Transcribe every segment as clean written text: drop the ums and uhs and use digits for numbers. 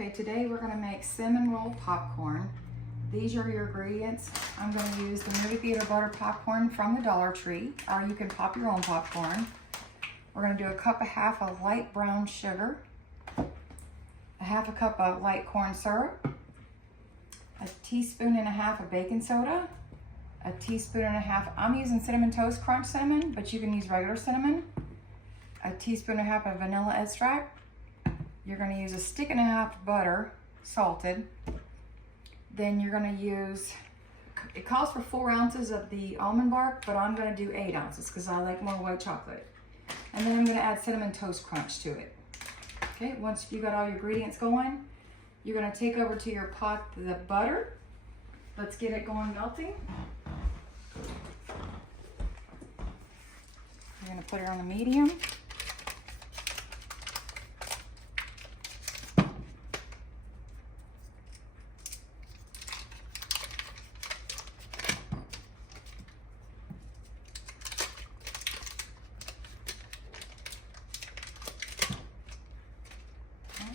Okay, today we're gonna make cinnamon roll popcorn. These are your ingredients. I'm gonna use the movie theater butter popcorn from the Dollar Tree, or you can pop your own popcorn. We're gonna do a cup and a half of light brown sugar, a half a cup of light corn syrup, a teaspoon and a half of baking soda, a teaspoon and a half, I'm using Cinnamon Toast Crunch cinnamon, but you can use regular cinnamon, a teaspoon and a half of vanilla extract. You're going to use a stick and a half of butter, salted. Then you're going to use, it calls for 4 ounces of the almond bark, but I'm going to do 8 ounces because I like more white chocolate. And then I'm going to add Cinnamon Toast Crunch to it. Okay, once you got all your ingredients going, you're going to take over to your pot the butter. Let's get it going melting. You're going to put it on the medium.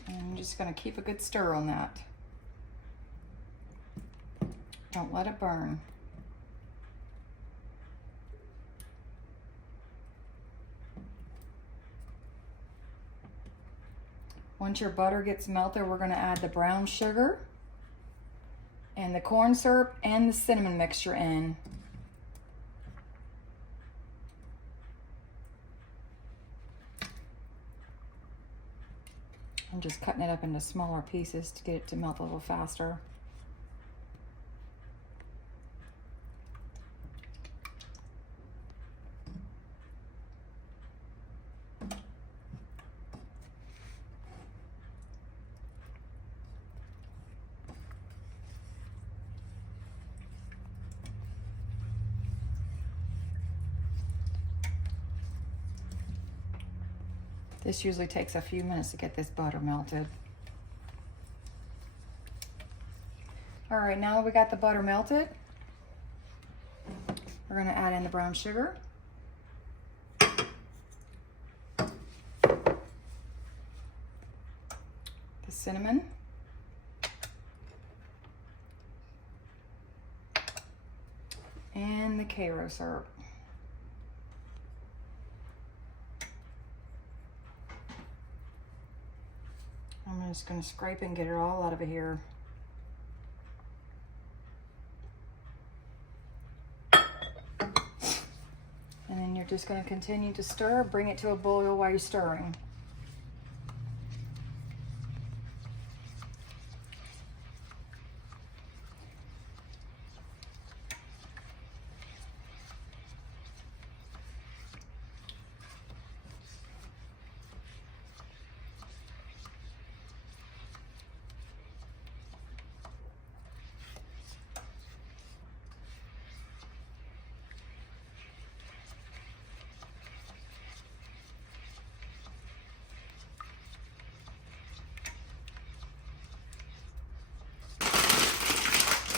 I'm just going to keep a good stir on that. Don't let it burn. Once your butter gets melted, we're going to add the brown sugar and the corn syrup and the cinnamon mixture in. I'm just cutting it up into smaller pieces to get it to melt a little faster. This usually takes a few minutes to get this butter melted. All right, now we got the butter melted. We're gonna add in the brown sugar. The cinnamon. And the Karo syrup. I'm just going to scrape and get it all out of here. And then you're just going to continue to stir, bring it to a boil while you're stirring.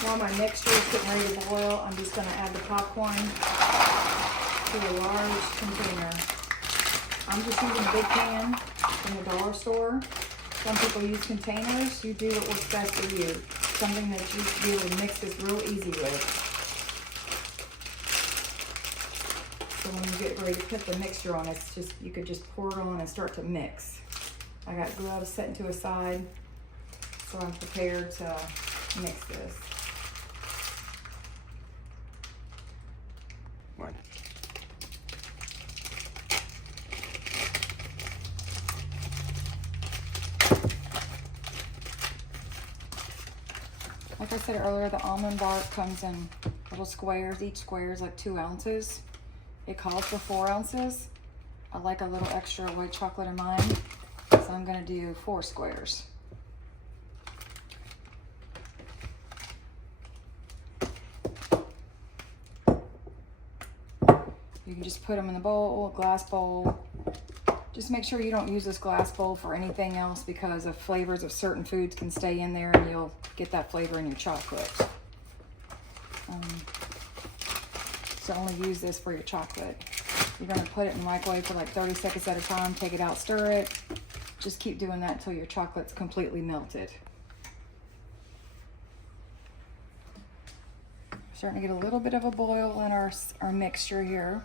While my mixture is getting ready to boil, I'm just going to add the popcorn to a large container. I'm just using a big can from the dollar store. Some people use containers. You do what works best for you. Something that you should be able to mix this real easy with. So when you get ready to put the mixture on, it's just, you could just pour it on and start to mix. I got gloves set to a side, so I'm prepared to mix this. Like I said earlier, the almond bark comes in little squares. Each square is like 2 ounces. It calls for 4 ounces. I like a little extra white chocolate in mine, so I'm going to do 4 squares. You can just put them in the bowl, glass bowl. Just make sure you don't use this glass bowl for anything else because of flavors of certain foods can stay in there and you'll get that flavor in your chocolate. So only use this for your chocolate. You're going to put it in the microwave for like 30 seconds at a time. Take it out, stir it, Just keep doing that until your chocolate's completely melted. Starting to get a little bit of a boil in our mixture here.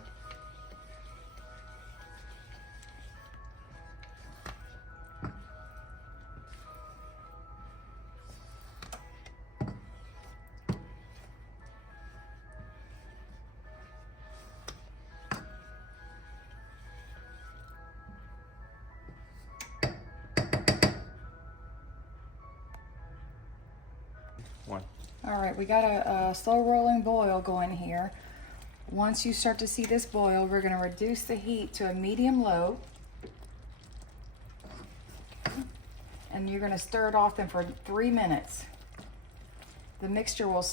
All right, we got a slow rolling boil going here. Once you start to see this boil, we're going to reduce the heat to a medium low. And you're going to stir it often for 3 minutes. The mixture will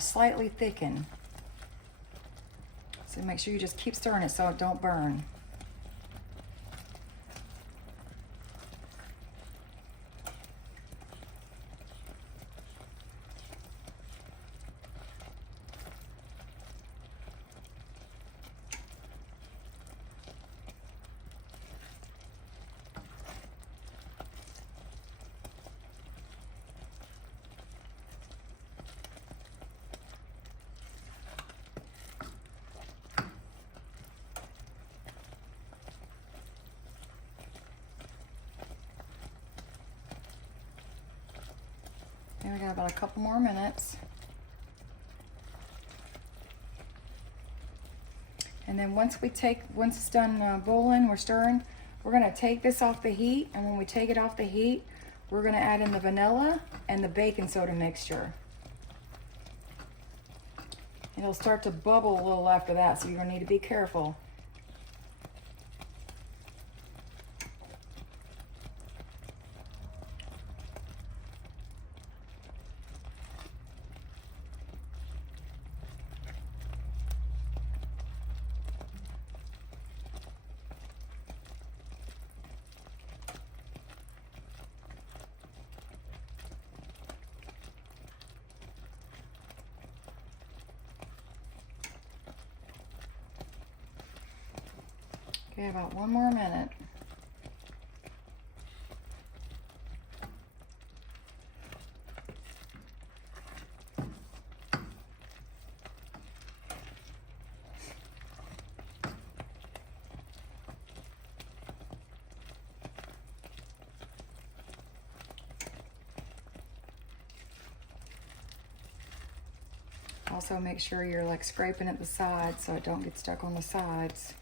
slightly thicken. So make sure you just keep stirring it so it don't burn. And we got about a couple more minutes. And then once it's done boiling, we're stirring, we're gonna take this off the heat. And when we take it off the heat, we're gonna add in the vanilla and the baking soda mixture. It'll start to bubble a little after that, so you're gonna need to be careful. Okay, about 1 more minute. Also make sure you're like scraping at the sides so it don't get stuck on the sides.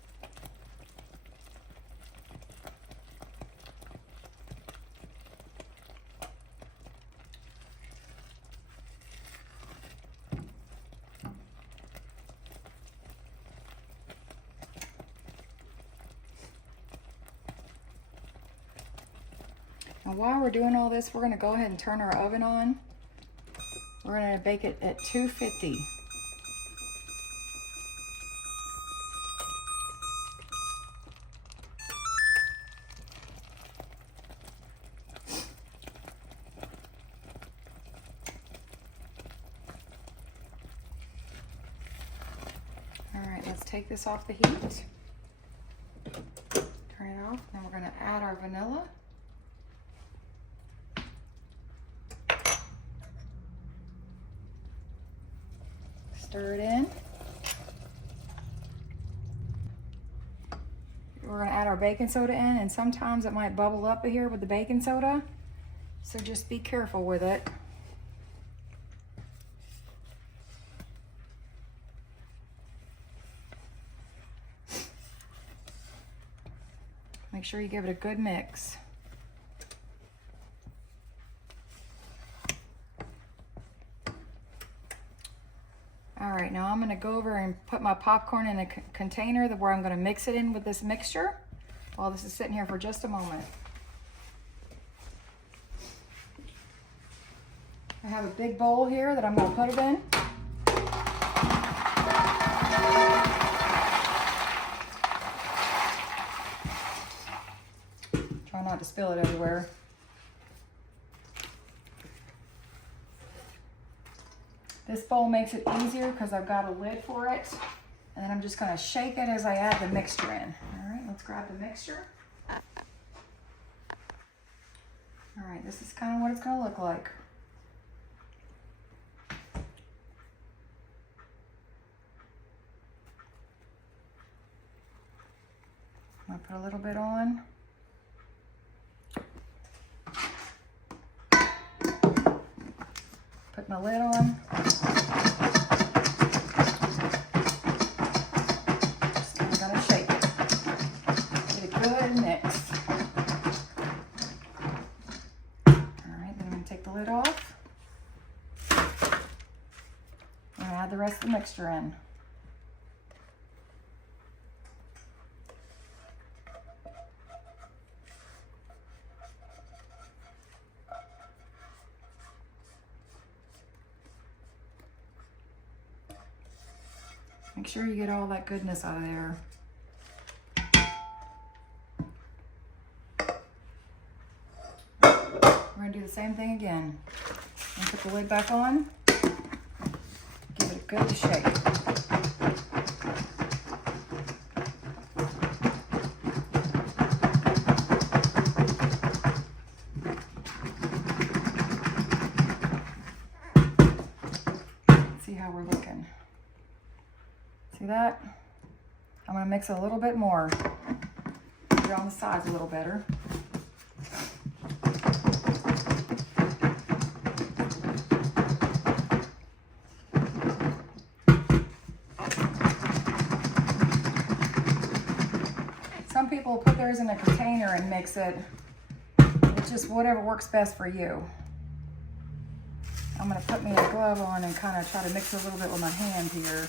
Now while we're doing all this, we're going to go ahead and turn our oven on. We're going to bake it at 250. All right, let's take this off the heat. Turn it off. Then we're going to add our vanilla. Stir it in. We're going to add our baking soda in, and sometimes it might bubble up here with the baking soda, so just be careful with it. Make sure you give it a good mix. All right, now I'm gonna go over and put my popcorn in a container where I'm gonna mix it in with this mixture while this is sitting here for just a moment. I have a big bowl here that I'm gonna put it in. Try not to spill it everywhere. This bowl makes it easier because I've got a lid for it. And then I'm just gonna shake it as I add the mixture in. All right, let's grab the mixture. All right, this is kind of what it's gonna look like. I'm gonna put a little bit on. Put my lid on. Just gonna shake it. Get a good mix. Alright, then I'm gonna take the lid off. And add the rest of the mixture in. Make sure you get all that goodness out of there. We're gonna do the same thing again. And put the lid back on. Give it a good shake. See how we're looking. See that? I'm gonna mix it a little bit more. Get it on the sides a little better. Some people put theirs in a container and mix it. It's just whatever works best for you. I'm gonna put me a glove on and kind of try to mix it a little bit with my hand here.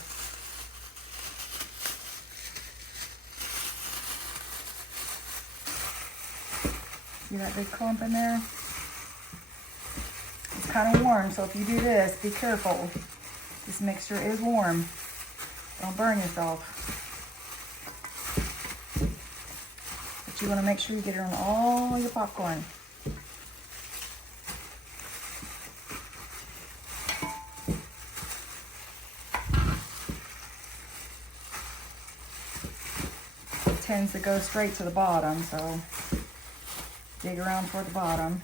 See that big clump in there? It's kind of warm, so if you do this, be careful. This mixture is warm. Don't burn yourself. But you want to make sure you get it on all your popcorn. It tends to go straight to the bottom, so dig around toward the bottom,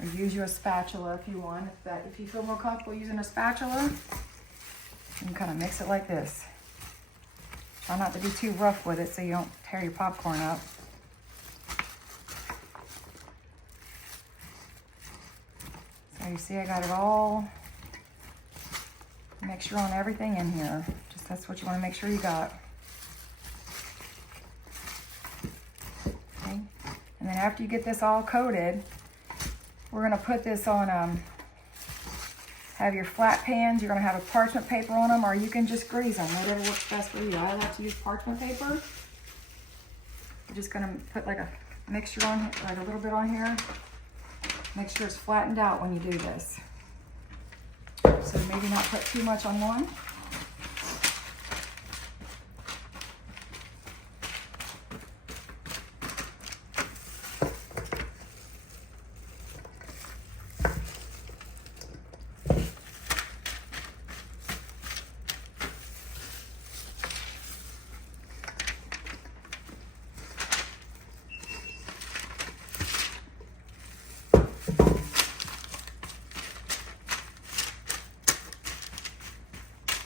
or use your spatula if you want. If you feel more comfortable using a spatula, you can kind of mix it like this. Try not to be too rough with it so you don't tear your popcorn up. So you see I got it all, mixture on everything in here. Just that's what you want to make sure you got. Okay. And then after you get this all coated, we're gonna put this on, have your flat pans. You're gonna have a parchment paper on them, or you can just grease them, whatever works best for you. I like to use parchment paper. You're just gonna put like a mixture on, like a little bit on here. Make sure it's flattened out when you do this. So maybe not put too much on one.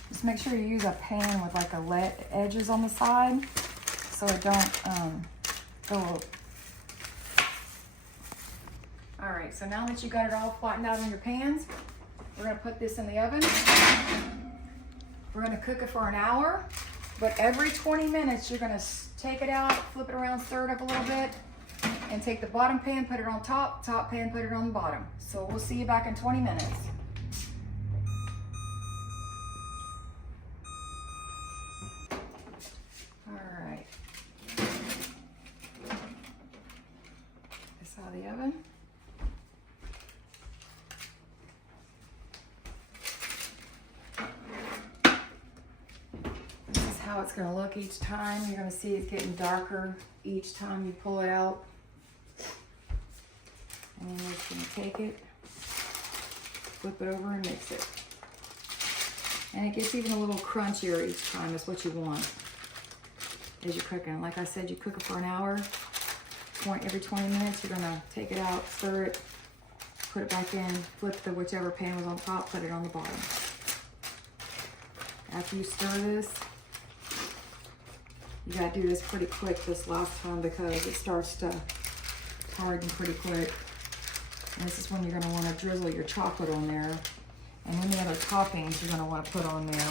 Just make sure you use a pan with like a edges on the side so it don't go. All right, so now that you got it all flattened out on your pans, we're gonna put this in the oven. We're gonna cook it for an hour, but every 20 minutes you're gonna take it out, flip it around, stir it up a little bit, and take the bottom pan, put it on top, top pan, put it on the bottom. So we'll see you back in 20 minutes. Out of the oven. This is how it's going to look each time. You're going to see it's getting darker each time you pull it out. And then you're just going to take it, flip it over and mix it. And it gets even a little crunchier each time. Is what you want as you're cooking. Like I said, you cook it for an hour. Every 20 minutes, you're gonna take it out, stir it, put it back in, flip the whichever pan was on top, put it on the bottom. After you stir this, you gotta do this pretty quick this last time because it starts to harden pretty quick. And this is when you're gonna wanna drizzle your chocolate on there and any other toppings you're gonna wanna put on there.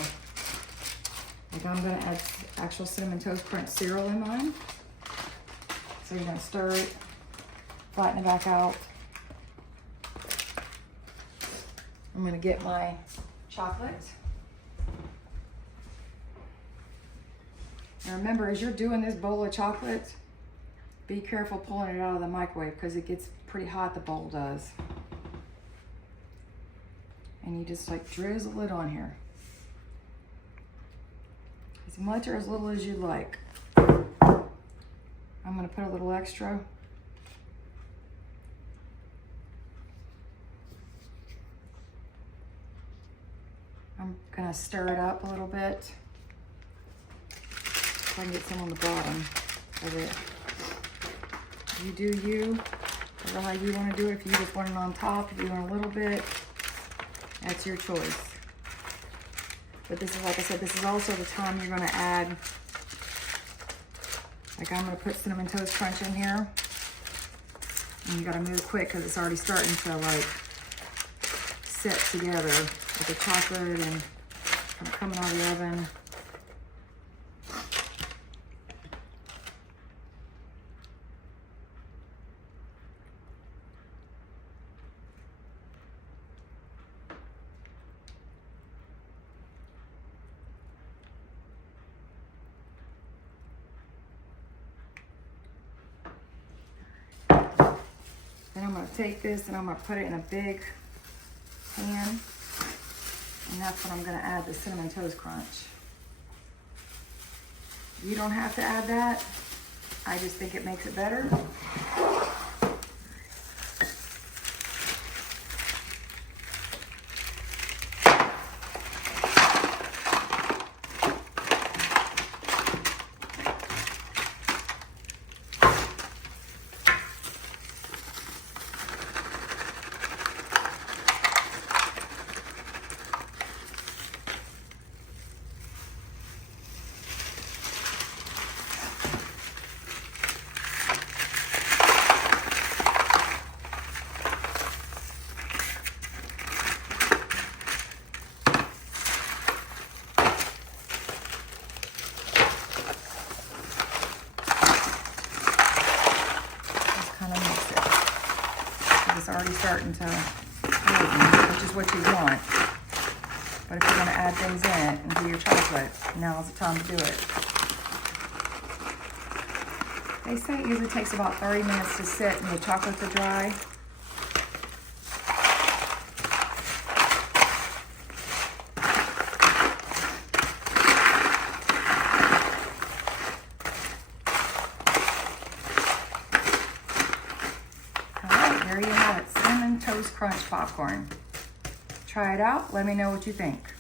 Like I'm gonna add actual Cinnamon Toast Crunch cereal in mine. So you're gonna stir it, flatten it back out. I'm gonna get my chocolate. And remember, as you're doing this bowl of chocolate, be careful pulling it out of the microwave because it gets pretty hot, the bowl does. And you just like drizzle it on here. As much or as little as you like. I'm gonna put a little extra. I'm gonna stir it up a little bit so I can get some on the bottom of it. You do you, or how you wanna do it. If you just want it on top, if you want a little bit, that's your choice. But this is, like I said, this is also the time you're gonna add, like I'm gonna put Cinnamon Toast Crunch in here. And you gotta move quick because it's already starting to like set together with the chocolate and coming out of the oven. Then I'm gonna take this and I'm gonna put it in a big pan. And that's what I'm gonna add the Cinnamon Toast Crunch. You don't have to add that. I just think it makes it better. It's already starting to harden, which is what you want. But if you're gonna add things in it and do your chocolate, now's the time to do it. They say it usually takes about 30 minutes to sit and the chocolate to dry. There you have it, Cinnamon Toast Crunch popcorn. Try it out, let me know what you think.